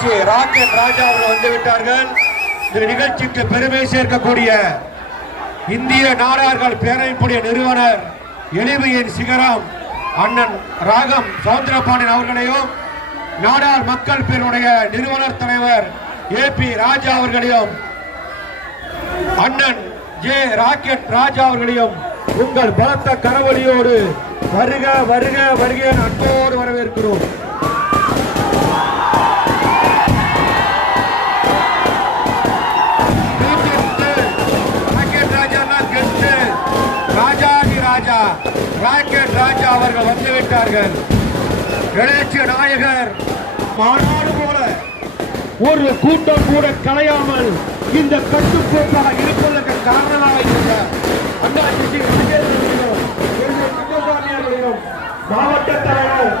அண்ணாச்சி ராக்கெட் ராஜா அவர்கள் வந்துவிட்டார்கள். இந்த நிகழ்ச்சிக்கு பெருமை சேர்க்கக்கூடிய இந்திய நாடார்கள் பேரவைப்புடைய நிறுவனர் எளிமையின் சிகரம் அண்ணன் ராகம் சவுந்தரபாண்டியன் அவர்களையும் நாடார் மக்கள் பேருடைய நிறுவனர் தலைவர் AP ராஜா அவர்களையும் அண்ணன் ஜே ராக்கெட் ராஜா அவர்களையும் உங்கள் பலத்த கரவொலியோடு வருக வருக வருக அன்போடு வரவேற்கிறோம். ராக்கெட் ராஜா அவர்கள் வந்துவிட்டார்கள். எழுச்சி நாயகர் மாநாடு போல ஒரு கூட்டம் கூட கலையாமல் இந்த கட்டுக்கோப்பாக இருப்பதற்கு காரணமாக இருந்த அண்ணாச்சி மாவட்ட தலைவர்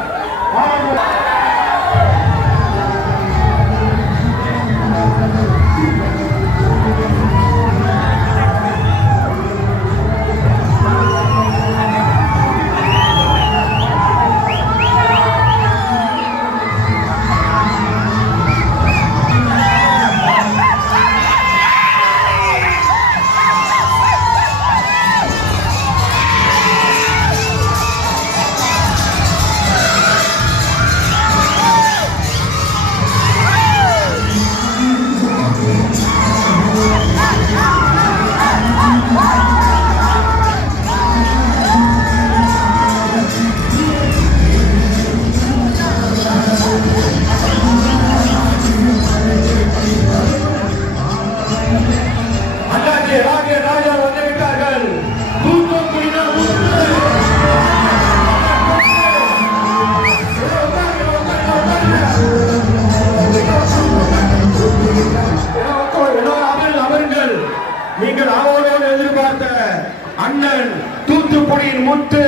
அண்ணன் தூத்துக்குடியின் முத்து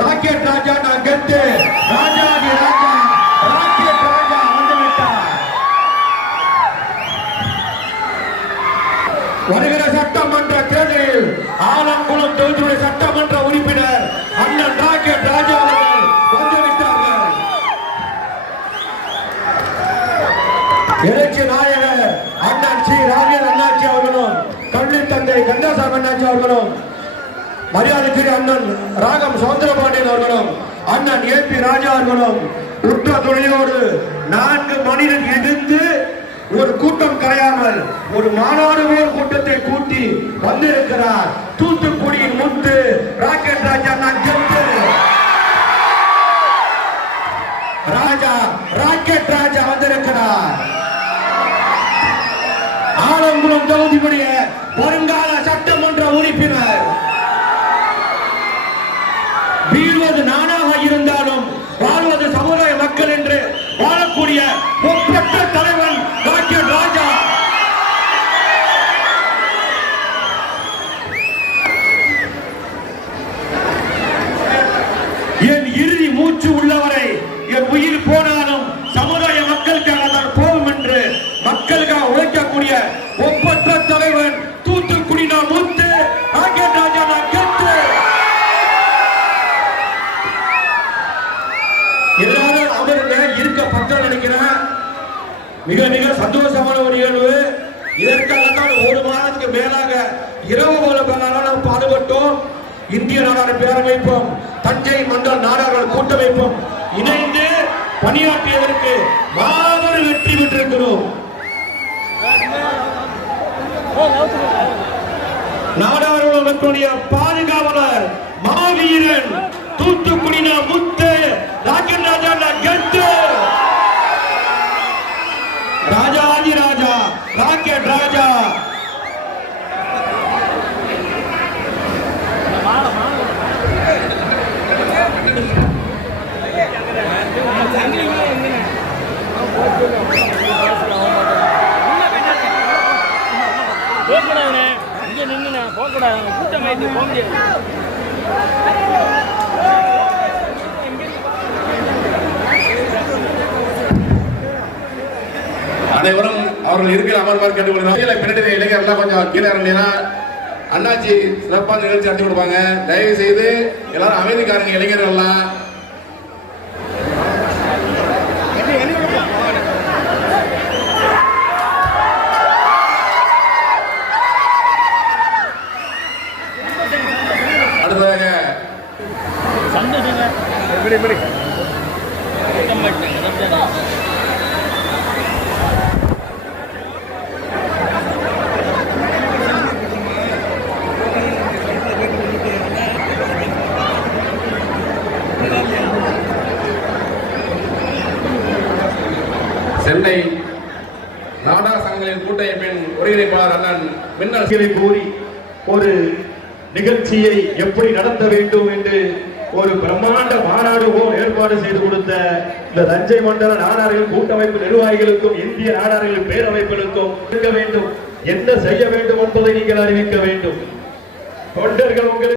ராக்கெட் ராஜா கெத்து ராஜாதி ராஜா ராக்கெட் ராஜா வந்துவிட்டார். வருகிற சட்டமன்ற தேர்தலில் ஆலங்குளம் தொகுதியுடைய சட்டமன்ற உறுப்பினர் அண்ணன் ராக்கெட் ராஜா அவர்கள் வந்துவிட்டார்கள். எழுச்சி நாயகர் அண்ணன் ஸ்ரீ ராஜேந்திர அண்ணாச்சி அவர்களும் கல்வி தந்தை கந்தசாமி அண்ணாச்சி அவர்களும் மரியாதைக்குரிய அண்ணன் ராகம் சவுந்தரபாண்டியன் அவர்களும் அண்ணன் AP ராஜா அவர்களும் உற்ற துணையோடு 4 மணிகள் எதிர்த்து ஒரு கூட்டம் கரையாமல் ஒரு மாநாடு போல் கூட்டத்தை கூட்டி வந்திருக்கிறார். தூத்துக்குடியின் முத்து ராக்கெட் ராஜா ராஜா ராக்கெட் ராஜா வந்திருக்கிறார். ஆலங்குளம் தொகுதியுடைய வருங்கால சட்டமன்ற உறுப்பினர். வீழ்வது நானாக இருந்தாலும் வாழ்வது சமுதாய மக்கள் என்று வாழக்கூடிய ஒப்பற்ற தலைவன் ராக்கெட் ராஜா. என் இறுதி மூச்சு உள்ளவரை என் உயிர் போனாலும் சமுதாய மக்களுக்காக தான் போகும் என்று மக்களுக்காக உழைக்கக்கூடிய ஒப்பற்ற தலைவன் தூத்துக்குடி முத்து ராக்கெட் ராஜா கெத்து. எல்லாரும் அவருடைய இருக்க பக்கம் நினைக்கிறேன். மிக மிக சந்தோஷமான ஒரு நிகழ்வு. இதற்காகத்தான் 1 மாதத்துக்கு மேலாக இரவு நாம் பாடுபட்டோம். இந்திய நாடார் பேரமைப்பும் தஞ்சை மண்டல நாடார்கள் கூட்டமைப்பும் இணைந்து பணியாற்றியதற்கு மாபெரும் வெற்றி பெற்றிருக்கிறோம். நாடாளுமன்றத்துடைய பாதுகாவலர் மாவீரன் தூத்துக்குடி முத்து ராக்கெட் ராஜா கெத்து ராஜாதி ராஜா ராக்கெட் ராஜா. அனைவரும் அவர்கள் இருக்கிற அமர்வார் கேட்டுக்கொள்கிறார். பின்னாடி இளைஞர்கள் கொஞ்சம் கீழே இறங்கினா அண்ணாச்சி சிறப்பான நிகழ்ச்சி நடத்தி கொடுப்பாங்க. தயவு செய்து எல்லாரும் அமைதிக்காரங்க இளைஞர்கள் எல்லாம் சென்னை நாடக சங்கங்களின் கூட்டமைப்பின் ஒருங்கிணைப்பாளர் அண்ணன் மின்னல் கூறி ஒரு நிகழ்ச்சியை எப்படி நடத்த வேண்டும் என்று ஒரு பிரம்மாண்ட மாநாடு போல் ஏற்பாடு செய்து கொடுத்த இந்த தஞ்சை மண்டல நாடார்கள் கூட்டமைப்பு நிர்வாகிகளுக்கும் இந்திய நாடார்கள் பேரமைப்புகளுக்கும் இருக்க வேண்டும், என்ன செய்ய வேண்டும் என்பதை நீங்கள் அறிவிக்க வேண்டும். தொண்டர்கள் உங்களுக்கு